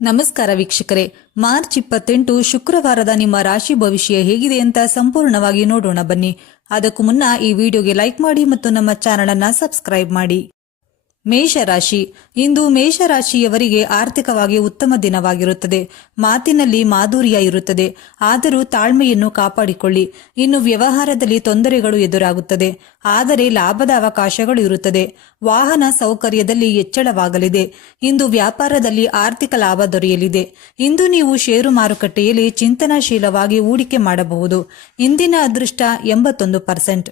ನಮಸ್ಕಾರ ವೀಕ್ಷಕರೇ. ಮಾರ್ಚ್ ಇಪ್ಪತ್ತೆಂಟು ಶುಕ್ರವಾರದ ನಿಮ್ಮ ರಾಶಿ ಭವಿಷ್ಯ ಹೇಗಿದೆ ಅಂತ ಸಂಪೂರ್ಣವಾಗಿ ನೋಡೋಣ ಬನ್ನಿ. ಅದಕ್ಕೂ ಮುನ್ನ ಈ ವಿಡಿಯೋಗೆ ಲೈಕ್ ಮಾಡಿ ಮತ್ತು ನಮ್ಮ ಚಾನಲ್ ಅನ್ನ ಸಬ್ಸ್ಕ್ರೈಬ್ ಮಾಡಿ. ಮೇಷರಾಶಿ. ಇಂದು ಮೇಷರಾಶಿಯವರಿಗೆ ಆರ್ಥಿಕವಾಗಿ ಉತ್ತಮ ದಿನವಾಗಿರುತ್ತದೆ. ಮಾತಿನಲ್ಲಿ ಮಾಧುರ್ಯ ಇರುತ್ತದೆ. ಆದರೂ ತಾಳ್ಮೆಯನ್ನು ಕಾಪಾಡಿಕೊಳ್ಳಿ. ಇನ್ನು ವ್ಯವಹಾರದಲ್ಲಿ ತೊಂದರೆಗಳು ಎದುರಾಗುತ್ತದೆ. ಆದರೆ ಲಾಭದ ಅವಕಾಶಗಳು ಇರುತ್ತದೆ. ವಾಹನ ಸೌಕರ್ಯದಲ್ಲಿ ಹೆಚ್ಚಳವಾಗಲಿದೆ. ಇಂದು ವ್ಯಾಪಾರದಲ್ಲಿ ಆರ್ಥಿಕ ಲಾಭ ದೊರೆಯಲಿದೆ. ಇಂದು ನೀವು ಷೇರು ಮಾರುಕಟ್ಟೆಯಲ್ಲಿ ಚಿಂತನಾಶೀಲವಾಗಿ ಹೂಡಿಕೆ ಮಾಡಬಹುದು. ಇಂದಿನ ಅದೃಷ್ಟ ಎಂಬತ್ತೊಂದು ಪರ್ಸೆಂಟ್.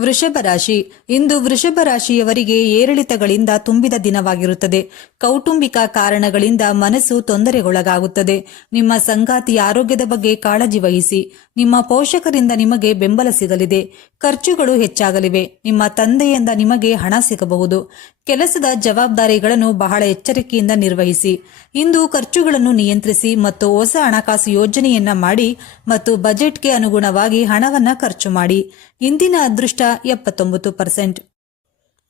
ವೃಷಭ ರಾಶಿ. ಇಂದು ವೃಷಭ ರಾಶಿಯವರಿಗೆ ಏರಿಳಿತಗಳಿಂದ ತುಂಬಿದ ದಿನವಾಗಿರುತ್ತದೆ. ಕೌಟುಂಬಿಕ ಕಾರಣಗಳಿಂದ ಮನಸ್ಸು ತೊಂದರೆಗೊಳಗಾಗುತ್ತದೆ. ನಿಮ್ಮ ಸಂಗಾತಿ ಆರೋಗ್ಯದ ಬಗ್ಗೆ ಕಾಳಜಿ ವಹಿಸಿ. ನಿಮ್ಮ ಪೋಷಕರಿಂದ ನಿಮಗೆ ಬೆಂಬಲ ಸಿಗಲಿದೆ. ಖರ್ಚುಗಳು ಹೆಚ್ಚಾಗಲಿವೆ. ನಿಮ್ಮ ತಂದೆಯಿಂದ ನಿಮಗೆ ಹಣ ಸಿಗಬಹುದು. ಕೆಲಸದ ಜವಾಬ್ದಾರಿಗಳನ್ನು ಬಹಳ ಎಚ್ಚರಿಕೆಯಿಂದ ನಿರ್ವಹಿಸಿ. ಇಂದು ಖರ್ಚುಗಳನ್ನು ನಿಯಂತ್ರಿಸಿ ಮತ್ತು ಹೊಸ ಹಣಕಾಸು ಯೋಜನೆಯನ್ನ ಮಾಡಿ ಮತ್ತು ಬಜೆಟ್ಗೆ ಅನುಗುಣವಾಗಿ ಹಣವನ್ನ ಖರ್ಚು ಮಾಡಿ. ಇಂದಿನ ಅದೃಷ್ಟ ಎಪ್ಪತ್ತೊಂಬತ್ತು ಪರ್ಸೆಂಟ್.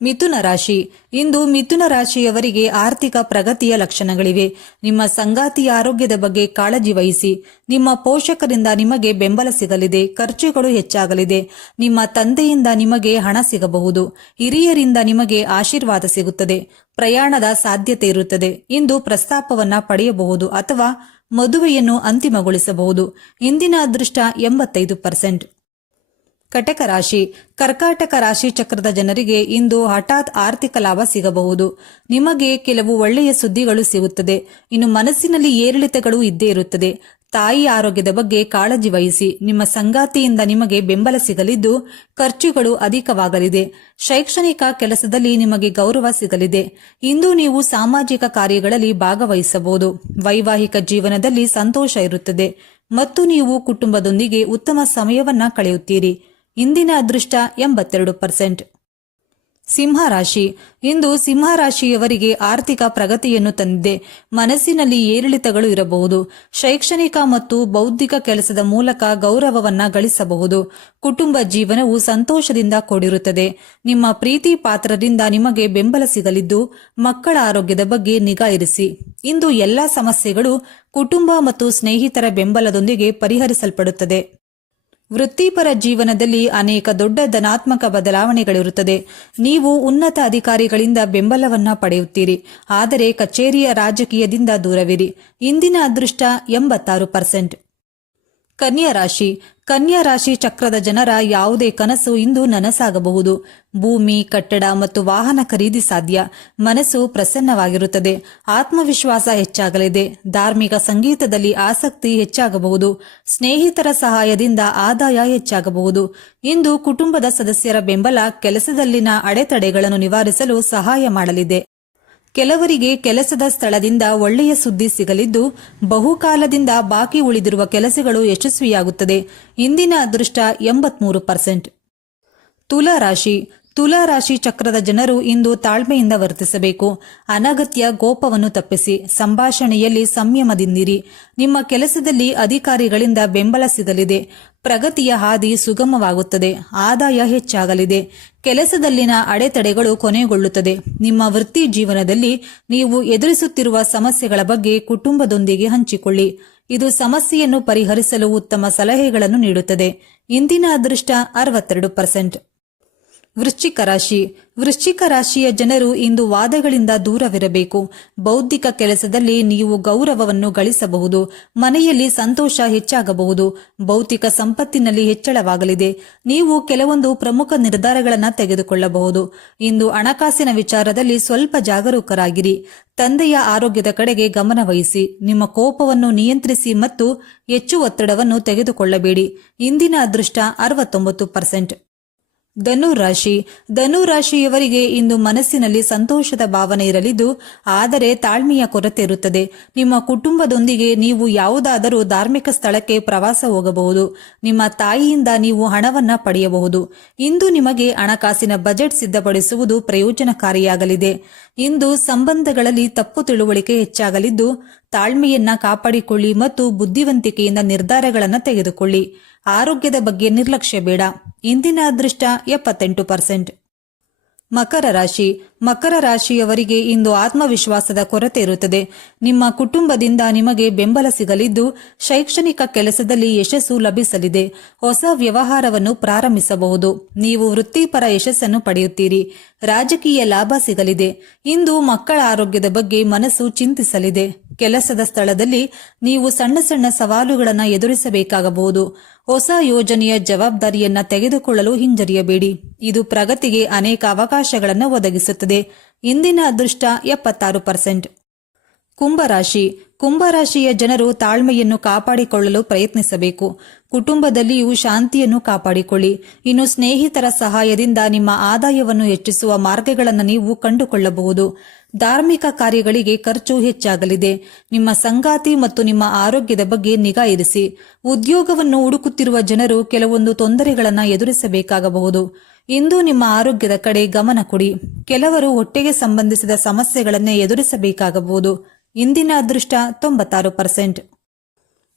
ಮಿಥುನ ರಾಶಿ. ಇಂದು ಮಿಥುನ ರಾಶಿಯವರಿಗೆ ಆರ್ಥಿಕ ಪ್ರಗತಿಯ ಲಕ್ಷಣಗಳಿವೆ. ನಿಮ್ಮ ಸಂಗಾತಿಯ ಆರೋಗ್ಯದ ಬಗ್ಗೆ ಕಾಳಜಿ ವಹಿಸಿ. ನಿಮ್ಮ ಪೋಷಕರಿಂದ ನಿಮಗೆ ಬೆಂಬಲ ಸಿಗಲಿದೆ. ಖರ್ಚುಗಳು ಹೆಚ್ಚಾಗಲಿದೆ. ನಿಮ್ಮ ತಂದೆಯಿಂದ ನಿಮಗೆ ಹಣ ಸಿಗಬಹುದು. ಹಿರಿಯರಿಂದ ನಿಮಗೆ ಆಶೀರ್ವಾದ ಸಿಗುತ್ತದೆ. ಪ್ರಯಾಣದ ಸಾಧ್ಯತೆ ಇರುತ್ತದೆ. ಇಂದು ಪ್ರಸ್ತಾಪವನ್ನ ಪಡೆಯಬಹುದು ಅಥವಾ ಮದುವೆಯನ್ನು ಅಂತಿಮಗೊಳಿಸಬಹುದು. ಇಂದಿನ ಅದೃಷ್ಟ ಎಂಬತ್ತೈದು ಪರ್ಸೆಂಟ್. ಕಟಕ ರಾಶಿ. ಕರ್ಕಾಟಕ ರಾಶಿ ಚಕ್ರದ ಜನರಿಗೆ ಇಂದು ಹಠಾತ್ ಆರ್ಥಿಕ ಲಾಭ ಸಿಗಬಹುದು. ನಿಮಗೆ ಕೆಲವು ಒಳ್ಳೆಯ ಸುದ್ದಿಗಳು ಸಿಗುತ್ತದೆ. ಇನ್ನು ಮನಸ್ಸಿನಲ್ಲಿ ಏರಿಳಿತಗಳು ಇದ್ದೇ ಇರುತ್ತದೆ. ತಾಯಿ ಆರೋಗ್ಯದ ಬಗ್ಗೆ ಕಾಳಜಿ ವಹಿಸಿ. ನಿಮ್ಮ ಸಂಗಾತಿಯಿಂದ ನಿಮಗೆ ಬೆಂಬಲ ಸಿಗಲಿದ್ದು, ಖರ್ಚುಗಳು ಅಧಿಕವಾಗಲಿದೆ. ಶೈಕ್ಷಣಿಕ ಕೆಲಸದಲ್ಲಿ ನಿಮಗೆ ಗೌರವ ಸಿಗಲಿದೆ. ಇಂದು ನೀವು ಸಾಮಾಜಿಕ ಕಾರ್ಯಗಳಲ್ಲಿ ಭಾಗವಹಿಸಬಹುದು. ವೈವಾಹಿಕ ಜೀವನದಲ್ಲಿ ಸಂತೋಷ ಇರುತ್ತದೆ. ಮತ್ತು ನೀವು ಕುಟುಂಬದೊಂದಿಗೆ ಉತ್ತಮ ಸಮಯವನ್ನ ಕಳೆಯುತ್ತೀರಿ. ಇಂದಿನ ಅದೃಷ್ಟ ಎಂಬತ್ತೆರಡು ಪರ್ಸೆಂಟ್. ಸಿಂಹರಾಶಿ ಇಂದು ಸಿಂಹರಾಶಿಯವರಿಗೆ ಆರ್ಥಿಕ ಪ್ರಗತಿಯನ್ನು ತಂದಿದೆ. ಮನಸ್ಸಿನಲ್ಲಿ ಏರಿಳಿತಗಳು ಇರಬಹುದು. ಶೈಕ್ಷಣಿಕ ಮತ್ತು ಬೌದ್ಧಿಕ ಕೆಲಸದ ಮೂಲಕ ಗೌರವವನ್ನ ಗಳಿಸಬಹುದು. ಕುಟುಂಬ ಜೀವನವು ಸಂತೋಷದಿಂದ ಕೂಡಿರುತ್ತದೆ. ನಿಮ್ಮ ಪ್ರೀತಿ ಪಾತ್ರರಿಂದ ನಿಮಗೆ ಬೆಂಬಲ ಸಿಗಲಿದ್ದು, ಮಕ್ಕಳ ಆರೋಗ್ಯದ ಬಗ್ಗೆ ನಿಗಾ ಇರಿಸಿ. ಇಂದು ಎಲ್ಲಾ ಸಮಸ್ಯೆಗಳು ಕುಟುಂಬ ಮತ್ತು ಸ್ನೇಹಿತರ ಬೆಂಬಲದೊಂದಿಗೆ ಪರಿಹರಿಸಲ್ಪಡುತ್ತದೆ. ವೃತ್ತಿಪರ ಜೀವನದಲ್ಲಿ ಅನೇಕ ದೊಡ್ಡ ಧನಾತ್ಮಕ ಬದಲಾವಣೆಗಳಿರುತ್ತದೆ. ನೀವು ಉನ್ನತ ಅಧಿಕಾರಿಗಳಿಂದ ಬೆಂಬಲವನ್ನ ಪಡೆಯುತ್ತೀರಿ. ಆದರೆ ಕಚೇರಿಯ ರಾಜಕೀಯದಿಂದ ದೂರವಿರಿ. ಇಂದಿನ ಅದೃಷ್ಟ ಎಂಬತ್ತಾರು ಪರ್ಸೆಂಟ್. ಕನ್ಯಾ ರಾಶಿ. ಕನ್ಯಾ ರಾಶಿ ಚಕ್ರದ ಜನರ ಯಾವುದೇ ಕನಸು ಇಂದು ನನಸಾಗಬಹುದು. ಭೂಮಿ, ಕಟ್ಟಡ ಮತ್ತು ವಾಹನ ಖರೀದಿ ಸಾಧ್ಯ. ಮನಸ್ಸು ಪ್ರಸನ್ನವಾಗಿರುತ್ತದೆ. ಆತ್ಮವಿಶ್ವಾಸ ಹೆಚ್ಚಾಗಲಿದೆ. ಧಾರ್ಮಿಕ ಸಂಗೀತದಲ್ಲಿ ಆಸಕ್ತಿ ಹೆಚ್ಚಾಗಬಹುದು. ಸ್ನೇಹಿತರ ಸಹಾಯದಿಂದ ಆದಾಯ ಹೆಚ್ಚಾಗಬಹುದು. ಇಂದು ಕುಟುಂಬದ ಸದಸ್ಯರ ಬೆಂಬಲ ಕೆಲಸದಲ್ಲಿನ ಅಡೆತಡೆಗಳನ್ನು ನಿವಾರಿಸಲು ಸಹಾಯ ಮಾಡಲಿದೆ. ಕೆಲವರಿಗೆ ಕೆಲಸದ ಸ್ಥಳದಿಂದ ಒಳ್ಳೆಯ ಸುದ್ದಿ ಸಿಗಲಿದ್ದು, ಬಹುಕಾಲದಿಂದ ಬಾಕಿ ಉಳಿದಿರುವ ಕೆಲಸಗಳು ಯಶಸ್ವಿಯಾಗುತ್ತದೆ. ಇಂದಿನ ಅದೃಷ್ಟ ಎಂಬತ್ಮೂರು ಪರ್ಸೆಂಟ್. ತುಲಾ ರಾಶಿ ತುಲಾ ರಾಶಿ ಚಕ್ರದ ಜನರು ಇಂದು ತಾಳ್ಮೆಯಿಂದ ವರ್ತಿಸಬೇಕು. ಅನಗತ್ಯ ಗೋಪವನ್ನು ತಪ್ಪಿಸಿ, ಸಂಭಾಷಣೆಯಲ್ಲಿ ಸಂಯಮದಿಂದಿರಿ. ನಿಮ್ಮ ಕೆಲಸದಲ್ಲಿ ಅಧಿಕಾರಿಗಳಿಂದ ಬೆಂಬಲ ಸಿಗಲಿದೆ. ಪ್ರಗತಿಯ ಹಾದಿ ಸುಗಮವಾಗುತ್ತದೆ. ಆದಾಯ ಹೆಚ್ಚಾಗಲಿದೆ. ಕೆಲಸದಲ್ಲಿನ ಅಡೆತಡೆಗಳು ಕೊನೆಗೊಳ್ಳುತ್ತದೆ. ನಿಮ್ಮ ವೃತ್ತಿ ಜೀವನದಲ್ಲಿ ನೀವು ಎದುರಿಸುತ್ತಿರುವ ಸಮಸ್ಯೆಗಳ ಬಗ್ಗೆ ಕುಟುಂಬದೊಂದಿಗೆ ಹಂಚಿಕೊಳ್ಳಿ. ಇದು ಸಮಸ್ಯೆಯನ್ನು ಪರಿಹರಿಸಲು ಉತ್ತಮ ಸಲಹೆಗಳನ್ನು ನೀಡುತ್ತದೆ. ಇಂದಿನ ಅದೃಷ್ಟ ಅರವತ್ತೆರಡು ಪರ್ಸೆಂಟ್. ವೃಶ್ಚಿಕ ರಾಶಿ. ವೃಶ್ಚಿಕ ರಾಶಿಯ ಜನರು ಇಂದು ವಾದಗಳಿಂದ ದೂರವಿರಬೇಕು. ಬೌದ್ಧಿಕ ಕೆಲಸದಲ್ಲಿ ನೀವು ಗೌರವವನ್ನು ಗಳಿಸಬಹುದು. ಮನೆಯಲ್ಲಿ ಸಂತೋಷ ಹೆಚ್ಚಾಗಬಹುದು. ಭೌತಿಕ ಸಂಪತ್ತಿನಲ್ಲಿ ಹೆಚ್ಚಳವಾಗಲಿದೆ. ನೀವು ಕೆಲವೊಂದು ಪ್ರಮುಖ ನಿರ್ಧಾರಗಳನ್ನು ತೆಗೆದುಕೊಳ್ಳಬಹುದು. ಇಂದು ಹಣಕಾಸಿನ ವಿಚಾರದಲ್ಲಿ ಸ್ವಲ್ಪ ಜಾಗರೂಕರಾಗಿರಿ. ತಂದೆಯ ಆರೋಗ್ಯದ ಕಡೆಗೆ ಗಮನವಹಿಸಿ ನಿಮ್ಮ ಕೋಪವನ್ನು ನಿಯಂತ್ರಿಸಿ ಮತ್ತು ಹೆಚ್ಚು ಒತ್ತಡವನ್ನು ತೆಗೆದುಕೊಳ್ಳಬೇಡಿ. ಇಂದಿನ ಅದೃಷ್ಟ ಅರವತ್ತೊಂಬತ್ತು ಪರ್ಸೆಂಟ್. ಧನು ರಾಶಿ. ಧನು ರಾಶಿಯವರಿಗೆ ಇಂದು ಮನಸ್ಸಿನಲ್ಲಿ ಸಂತೋಷದ ಭಾವನೆ ಇರಲಿದ್ದು, ಆದರೆ ತಾಳ್ಮೆಯ ಕೊರತೆ ಇರುತ್ತದೆ. ನಿಮ್ಮ ಕುಟುಂಬದೊಂದಿಗೆ ನೀವು ಯಾವುದಾದರೂ ಧಾರ್ಮಿಕ ಸ್ಥಳಕ್ಕೆ ಪ್ರವಾಸ ಹೋಗಬಹುದು. ನಿಮ್ಮ ತಾಯಿಯಿಂದ ನೀವು ಹಣವನ್ನ ಪಡೆಯಬಹುದು. ಇಂದು ನಿಮಗೆ ಹಣಕಾಸಿನ ಬಜೆಟ್ ಸಿದ್ಧಪಡಿಸುವುದು ಪ್ರಯೋಜನಕಾರಿಯಾಗಲಿದೆ. ಇಂದು ಸಂಬಂಧಗಳಲ್ಲಿ ತಪ್ಪು ತಿಳುವಳಿಕೆ ಹೆಚ್ಚಾಗಲಿದ್ದು, ತಾಳ್ಮೆಯನ್ನ ಕಾಪಾಡಿಕೊಳ್ಳಿ ಮತ್ತು ಬುದ್ಧಿವಂತಿಕೆಯಿಂದ ನಿರ್ಧಾರಗಳನ್ನು ತೆಗೆದುಕೊಳ್ಳಿ. ಆರೋಗ್ಯದ ಬಗ್ಗೆ ನಿರ್ಲಕ್ಷ್ಯ ಬೇಡ. ಇಂದಿನ ಅದೃಷ್ಟ ಎಪ್ಪತ್ತೆಂಟು ಪರ್ಸೆಂಟ್. ಮಕರ ರಾಶಿ. ಮಕರ ರಾಶಿಯವರಿಗೆ ಇಂದು ಆತ್ಮವಿಶ್ವಾಸದ ಕೊರತೆ ಇರುತ್ತದೆ. ನಿಮ್ಮ ಕುಟುಂಬದಿಂದ ನಿಮಗೆ ಬೆಂಬಲ ಸಿಗಲಿದ್ದು, ಶೈಕ್ಷಣಿಕ ಕೆಲಸದಲ್ಲಿ ಯಶಸ್ಸು ಲಭಿಸಲಿದೆ. ಹೊಸ ವ್ಯವಹಾರವನ್ನು ಪ್ರಾರಂಭಿಸಬಹುದು. ನೀವು ವೃತ್ತಿಪರ ಯಶಸ್ಸನ್ನು ಪಡೆಯುತ್ತೀರಿ. ರಾಜಕೀಯ ಲಾಭ ಸಿಗಲಿದೆ. ಇಂದು ಮಕ್ಕಳ ಆರೋಗ್ಯದ ಬಗ್ಗೆ ಮನಸ್ಸು ಚಿಂತಿಸಲಿದೆ. ಕೆಲಸದ ಸ್ಥಳದಲ್ಲಿ ನೀವು ಸಣ್ಣ ಸಣ್ಣ ಸವಾಲುಗಳನ್ನು ಎದುರಿಸಬೇಕಾಗಬಹುದು. ಹೊಸ ಯೋಜನೆಯ ಜವಾಬ್ದಾರಿಯನ್ನ ತೆಗೆದುಕೊಳ್ಳಲು ಹಿಂಜರಿಯಬೇಡಿ. ಇದು ಪ್ರಗತಿಗೆ ಅನೇಕ ಅವಕಾಶಗಳನ್ನು ಒದಗಿಸುತ್ತದೆ. ಇಂದಿನ ಅದೃಷ್ಟ ಎಪ್ಪತ್ತಾರು ಪರ್ಸೆಂಟ್. ಕುಂಭರಾಶಿ. ಕುಂಭರಾಶಿಯ ಜನರು ತಾಳ್ಮೆಯನ್ನು ಕಾಪಾಡಿಕೊಳ್ಳಲು ಪ್ರಯತ್ನಿಸಬೇಕು. ಕುಟುಂಬದಲ್ಲಿಯೂ ಶಾಂತಿಯನ್ನು ಕಾಪಾಡಿಕೊಳ್ಳಿ. ಇನ್ನು ಸ್ನೇಹಿತರ ಸಹಾಯದಿಂದ ನಿಮ್ಮ ಆದಾಯವನ್ನು ಹೆಚ್ಚಿಸುವ ಮಾರ್ಗಗಳನ್ನು ನೀವು ಕಂಡುಕೊಳ್ಳಬಹುದು. ಧಾರ್ಮಿಕ ಕಾರ್ಯಗಳಿಗೆ ಖರ್ಚು ಹೆಚ್ಚಾಗಲಿದೆ. ನಿಮ್ಮ ಸಂಗಾತಿ ಮತ್ತು ನಿಮ್ಮ ಆರೋಗ್ಯದ ಬಗ್ಗೆ ನಿಗಾ ಇರಿಸಿ. ಉದ್ಯೋಗವನ್ನು ಹುಡುಕುತ್ತಿರುವ ಜನರು ಕೆಲವೊಂದು ತೊಂದರೆಗಳನ್ನು ಎದುರಿಸಬೇಕಾಗಬಹುದು. ಇಂದು ನಿಮ್ಮ ಆರೋಗ್ಯದ ಕಡೆ ಗಮನ ಕೊಡಿ. ಕೆಲವರು ಹೊಟ್ಟೆಗೆ ಸಂಬಂಧಿಸಿದ ಸಮಸ್ಯೆಗಳನ್ನೇ ಎದುರಿಸಬೇಕಾಗಬಹುದು. ಇಂದಿನ ಅದೃಷ್ಟ ತೊಂಬತ್ತಾರು ಪರ್ಸೆಂಟ್.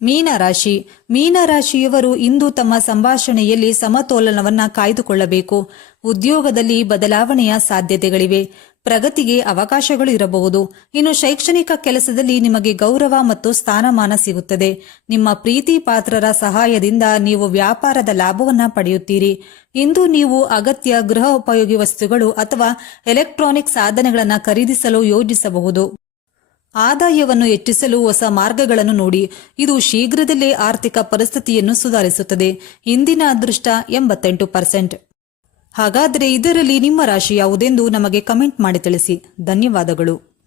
ಮೀನರಾಶಿ ಮೀನರಾಶಿಯವರು ಇಂದು ತಮ್ಮ ಸಂಭಾಷಣೆಯಲ್ಲಿ ಸಮತೋಲನವನ್ನ ಕಾಯ್ದುಕೊಳ್ಳಬೇಕು. ಉದ್ಯೋಗದಲ್ಲಿ ಬದಲಾವಣೆಯ ಸಾಧ್ಯತೆಗಳಿವೆ. ಪ್ರಗತಿಗೆ ಅವಕಾಶಗಳು ಇರಬಹುದು. ಇನ್ನು ಶೈಕ್ಷಣಿಕ ಕೆಲಸದಲ್ಲಿ ನಿಮಗೆ ಗೌರವ ಮತ್ತು ಸ್ಥಾನಮಾನ ಸಿಗುತ್ತದೆ. ನಿಮ್ಮ ಪ್ರೀತಿ ಪಾತ್ರರ ಸಹಾಯದಿಂದ ನೀವು ವ್ಯಾಪಾರದ ಲಾಭವನ್ನ ಪಡೆಯುತ್ತೀರಿ. ಇಂದು ನೀವು ಅಗತ್ಯ ಗೃಹ ಉಪಯೋಗಿ ವಸ್ತುಗಳು ಅಥವಾ ಎಲೆಕ್ಟ್ರಾನಿಕ್ ಸಾಧನೆಗಳನ್ನು ಖರೀದಿಸಲು ಯೋಜಿಸಬಹುದು. ಆದಾಯವನ್ನು ಹೆಚ್ಚಿಸಲು ಹೊಸ ಮಾರ್ಗಗಳನ್ನು ನೋಡಿ. ಇದು ಶೀಘ್ರದಲ್ಲೇ ಆರ್ಥಿಕ ಪರಿಸ್ಥಿತಿಯನ್ನು ಸುಧಾರಿಸುತ್ತದೆ. ಇಂದಿನ ಅದೃಷ್ಟ ಎಂಬತ್ತೆಂಟು ಪರ್ಸೆಂಟ್. ಹಾಗಾದರೆ ಇದರಲ್ಲಿ ನಿಮ್ಮ ರಾಶಿ ಯಾವುದೆಂದು ನಮಗೆ ಕಮೆಂಟ್ ಮಾಡಿ ತಿಳಿಸಿ. ಧನ್ಯವಾದಗಳು.